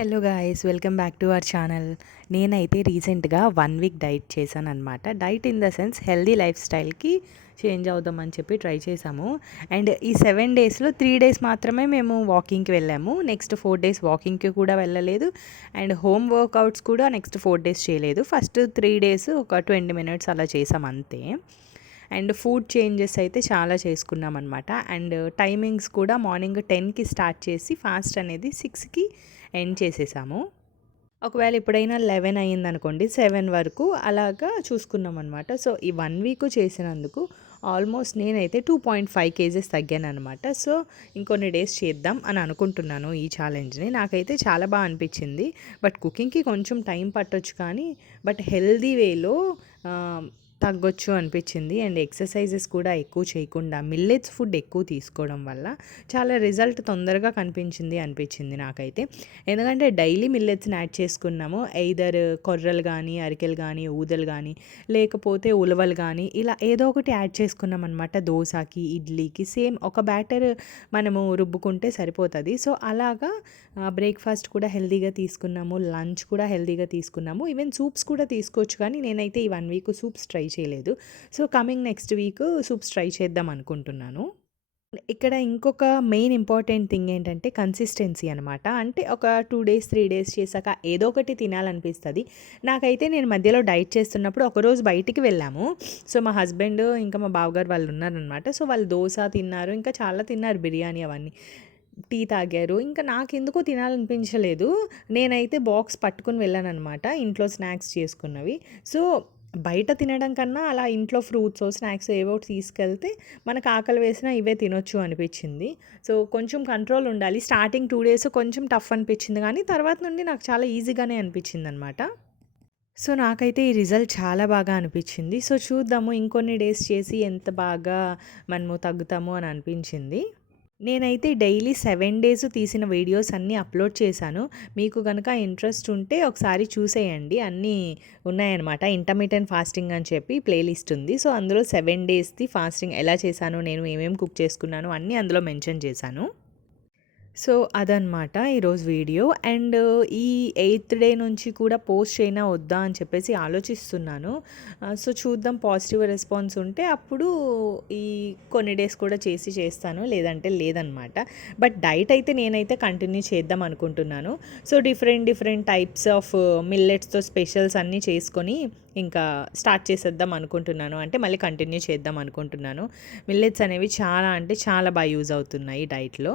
Hello guys welcome back to our channel నేనైతే రీసెంట్గా one week diet చేశాను అనమాట diet in the sense healthy life స్టైల్కి change అవుదామని చెప్పి ట్రై చేసాము అండ్ ఈ సెవెన్ డేస్లో త్రీ డేస్ మాత్రమే మేము వాకింగ్కి వెళ్ళాము. నెక్స్ట్ ఫోర్ డేస్ వాకింగ్కి కూడా వెళ్ళలేదు. అండ్ హోమ్ వర్కౌట్స్ కూడా నెక్స్ట్ ఫోర్ డేస్ చేయలేదు. ఫస్ట్ త్రీ డేస్ ఒక ట్వంటీ మినిట్స్ అలా చేసాం అంతే. అండ్ ఫుడ్ చేంజెస్ అయితే చాలా చేసుకున్నాం అనమాట అండ్ టైమింగ్స్ కూడా మార్నింగ్ టెన్కి స్టార్ట్ చేసి ఫాస్ట్ అనేది సిక్స్కి ఎండ్ చేసేసాము. ఒకవేళ ఎప్పుడైనా లెవెన్ అయ్యిందనుకోండి సెవెన్ వరకు అలాగా చూసుకున్నాం అనమాట సో ఈ వన్ వీక్ చేసినందుకు ఆల్మోస్ట్ నేనైతే టూ పాయింట్ ఫైవ్ కేజెస్ తగ్గాను అనమాట సో ఇంకొన్ని డేస్ చేద్దాం అని అనుకుంటున్నాను ఈ ఛాలెంజ్ని. నాకైతే చాలా బాగా అనిపించింది. బట్ కుకింగ్కి కొంచెం టైం పట్టొచ్చు కానీ బట్ హెల్దీ వేలో తగ్గొచ్చు అనిపించింది. అండ్ ఎక్సర్సైజెస్ కూడా ఎక్కువ చేయకుండా మిల్లెట్స్ ఫుడ్ ఎక్కువ తీసుకోవడం వల్ల చాలా రిజల్ట్ తొందరగా కనిపించింది అనిపించింది నాకైతే. ఎందుకంటే డైలీ మిల్లెట్స్ని యాడ్ చేసుకున్నాము. ఐదర్ కొర్రలు కానీ అరికెలు కానీ ఊదలు కానీ లేకపోతే ఉలవలు కానీ ఇలా ఏదో ఒకటి యాడ్ చేసుకున్నాం అనమాట దోశకి ఇడ్లీకి సేమ్ ఒక బ్యాటర్ మనము రుబ్బుకుంటే సరిపోతుంది. సో అలాగా బ్రేక్ఫాస్ట్ కూడా హెల్తీగా తీసుకున్నాము. లంచ్ కూడా హెల్తీగా తీసుకున్నాము. ఈవెన్ సూప్స్ కూడా తీసుకోవచ్చు కానీ నేనైతే ఈ వన్ వీక్ సూప్స్ ట్రై చేయలేదు. So coming next week soups try చేద్దాం అనుకుంటున్నాను. ఇక్కడ ఇంకొక మెయిన్ ఇంపార్టెంట్ థింగ్ ఏంటంటే కన్సిస్టెన్సీ అనమాట అంటే ఒక టూ డేస్ త్రీ డేస్ చేశాక ఏదో ఒకటి తినాలనిపిస్తుంది. నాకైతే నేను మధ్యలో డైట్ చేస్తున్నప్పుడు ఒకరోజు బయటికి వెళ్ళాము. సో మా హస్బెండ్ ఇంకా మా బావగారు వాళ్ళు ఉన్నారనమాట సో వాళ్ళు దోశ తిన్నారు ఇంకా చాలా తిన్నారు బిర్యానీ అవన్నీ. టీ తాగారు ఇంకా నాకెందుకో తినాలనిపించలేదు. నేనైతే బాక్స్ పట్టుకుని వెళ్ళాను అనమాట ఇంట్లో స్నాక్స్ చేసుకున్నవి. సో బయట తినడం కన్నా అలా ఇంట్లో ఫ్రూట్స్ స్నాక్స్ ఏవో తీసుకెళ్తే మనకు ఆకలి వేసినా ఇవే తినొచ్చు అనిపించింది. సో కొంచెం కంట్రోల్ ఉండాలి. స్టార్టింగ్ టూ డేస్ కొంచెం టఫ్ అనిపించింది కానీ తర్వాత నుండి నాకు చాలా ఈజీగానే అనిపించింది అనమాట సో నాకైతే ఈ రిజల్ట్ చాలా బాగా అనిపించింది. సో చూద్దాము ఇంకొన్ని డేస్ చేసి ఎంత బాగా మనము తగ్గుతాము అని అనిపించింది. నేనైతే డైలీ సెవెన్ డేస్ తీసిన వీడియోస్ అన్నీ అప్లోడ్ చేశాను. మీకు కనుక ఇంట్రెస్ట్ ఉంటే ఒకసారి చూసేయండి. అన్నీ ఉన్నాయన్నమాట. ఇంటర్మీడియట్ ఫాస్టింగ్ అని చెప్పి ప్లేలిస్ట్ ఉంది. సో అందులో సెవెన్ డేస్ది ఫాస్టింగ్ ఎలా చేశాను నేను ఏమేమి కుక్ చేసుకున్నాను అన్నీ అందులో మెన్షన్ చేశాను. సో అదనమాట ఈరోజు వీడియో. అండ్ ఈ ఎయిత్ డే నుంచి కూడా పోస్ట్ అయినా వద్దా అని చెప్పేసి ఆలోచిస్తున్నాను. సో చూద్దాం పాజిటివ్ రెస్పాన్స్ ఉంటే అప్పుడు ఈ కొన్ని డేస్ కూడా చేసి చేస్తాను. లేదంటే లేదనమాట బట్ డైట్ అయితే నేనైతే కంటిన్యూ చేద్దాం అనుకుంటున్నాను. So different different types of మిల్లెట్స్తో specials అన్నీ చేసుకొని ఇంకా స్టార్ట్ చేసేద్దాం అనుకుంటున్నాను. అంటే మళ్ళీ కంటిన్యూ చేద్దాం అనుకుంటున్నాను. మిల్లెట్స్ అనేవి చాలా అంటే చాలా బాగా యూజ్ అవుతున్నాయి డైట్లో.